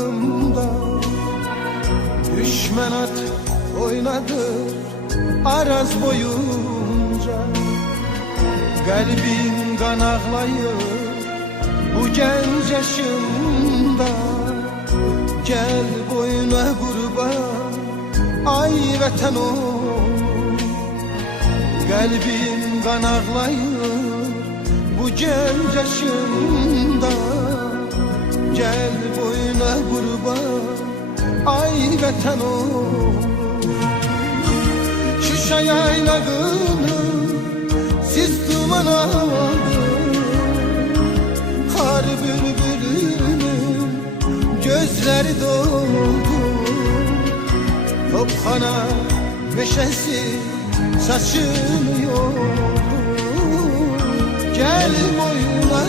yanağımda. Düşmen at oynadı Araz boyunca. Kalbim kan ağlayır bu genç yaşımda. Gel boyuna kurban ay vatan ol. Kalbim kan ağlayır bu genç yaşımda. Gel boyuna kurban ay vatan ol. Şuşa yaylağını siz duman aldı. Kar bülbülünün gözleri doldu. Topxana meşesi saçını yordu. Gel boyuna